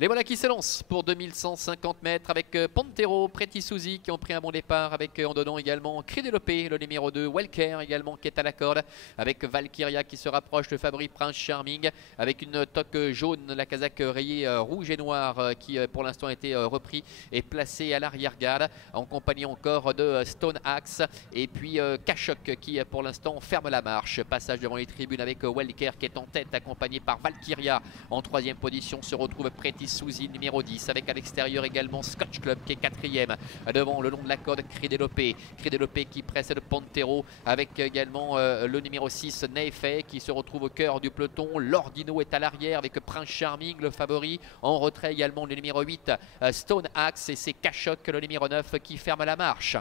Les voilà qui s'élancent pour 2150 mètres avec Pontero, Preti Suzy qui ont pris un bon départ avec en donnant également Crédélopé, le numéro 2, Welker également qui est à la corde avec Valkyria qui se rapproche de Fabri Prince Charming avec une toque jaune, la casaque rayée rouge et noire qui pour l'instant a été repris et placé à l'arrière-garde en compagnie encore de Stone Axe et puis Kashok qui pour l'instant ferme la marche. Passage devant les tribunes avec Welker qui est en tête accompagné par Valkyria. En troisième position se retrouve Preti Suzy numéro 10 avec à l'extérieur également Scotch Club qui est quatrième devant le long de la corde Crédélopé qui précède Pontero avec également le numéro 6 Neifei qui se retrouve au cœur du peloton. Lordino est à l'arrière avec Prince Charming le favori, en retrait également le numéro 8 Stone Axe et c'est Kashok le numéro 9 qui ferme la marche.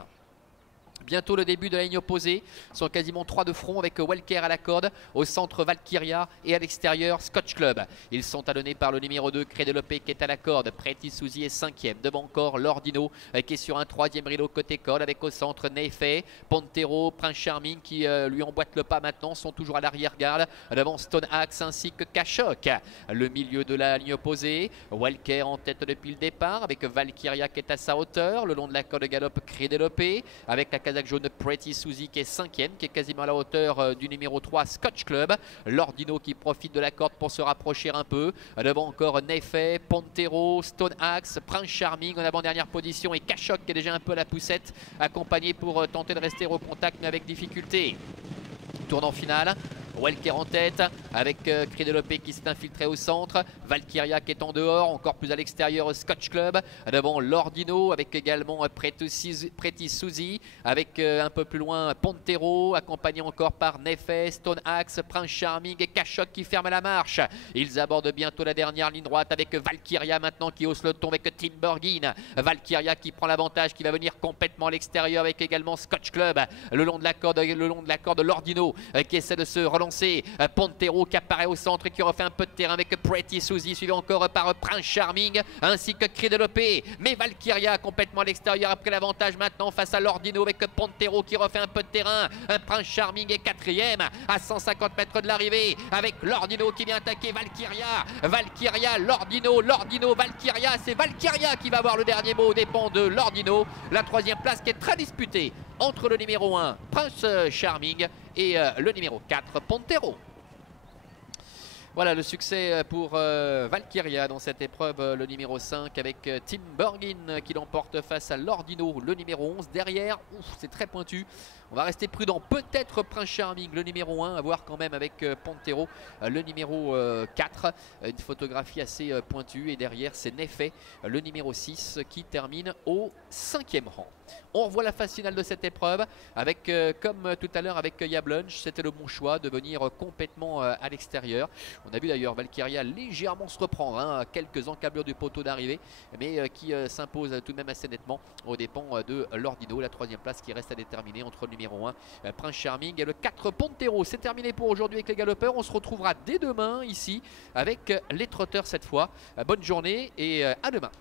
Bientôt le début de la ligne opposée, sont quasiment 3 de front avec Welker à la corde, au centre Valkyria et à l'extérieur Scotch Club. Ils sont talonnés par le numéro 2 Crédélopé qui est à la corde, Preti Suzy est 5e, devant encore Lordino qui est sur un 3e rideau côté corde avec au centre Neifei, Pontero, Prince Charming qui lui emboîte le pas maintenant, sont toujours à l'arrière-garde, devant Stone Axe ainsi que Kashok. Le milieu de la ligne opposée, Welker en tête depuis le départ avec Valkyria qui est à sa hauteur, le long de la corde galope Crédélopé avec la casaque jaune Preti Suzy qui est 5e, qui est quasiment à la hauteur du numéro 3 Scotch Club. Lordino qui profite de la corde pour se rapprocher un peu. Devant encore Neifei, Pontero, Stone Axe, Prince Charming en avant-dernière position et Kashok qui est déjà un peu à la poussette, accompagné pour tenter de rester au contact mais avec difficulté. Tournant final. Welker en tête avec Crédélopé qui s'est infiltré au centre, Valkyria qui est en dehors, encore plus à l'extérieur Scotch Club, devant Lordino avec également Preti Suzy, avec un peu plus loin Pontero, accompagné encore par Neifei, Stone Axe, Prince Charming et Kashok qui ferme la marche. Ils abordent bientôt la dernière ligne droite avec Valkyria maintenant qui hausse le ton avec Timbergin. Valkyria qui prend l'avantage, qui va venir complètement à l'extérieur avec également Scotch Club, le long de la corde Lordino qui essaie de se relancer. Pontero qui apparaît au centre et qui refait un peu de terrain avec Preti Suzy, suivi encore par Prince Charming ainsi que Crédélopé. Mais Valkyria complètement à l'extérieur après l'avantage maintenant face à Lordino avec Pontero qui refait un peu de terrain. Prince Charming est 4e à 150 mètres de l'arrivée avec Lordino qui vient attaquer Valkyria, Lordino, Valkyria. C'est Valkyria qui va avoir le dernier mot aux dépens de Lordino. La 3e place qui est très disputée entre le numéro 1 Prince Charming et le numéro 4 Pontero. Voilà le succès pour Valkyria dans cette épreuve, le numéro 5 avec Timbergin qui l'emporte face à Lordino, le numéro 11. Derrière, c'est très pointu. On va rester prudent. Peut-être Prince Charming, le numéro 1, à voir quand même avec Pontero, le numéro 4. Une photographie assez pointue. Et derrière, c'est Neifei, le numéro 6, qui termine au 5e rang. On revoit la phase finale de cette épreuve avec, comme tout à l'heure avec Yablonge, c'était le bon choix de venir complètement à l'extérieur. On a vu d'ailleurs Valkyria légèrement se reprendre, hein, quelques encablures du poteau d'arrivée, mais qui s'impose tout de même assez nettement aux dépens de Lordino. La 3e place qui reste à déterminer entre le numéro 1 Prince Charming et le 4 Pontero. C'est terminé pour aujourd'hui avec les galopeurs. On se retrouvera dès demain ici avec les trotteurs cette fois. Bonne journée et à demain.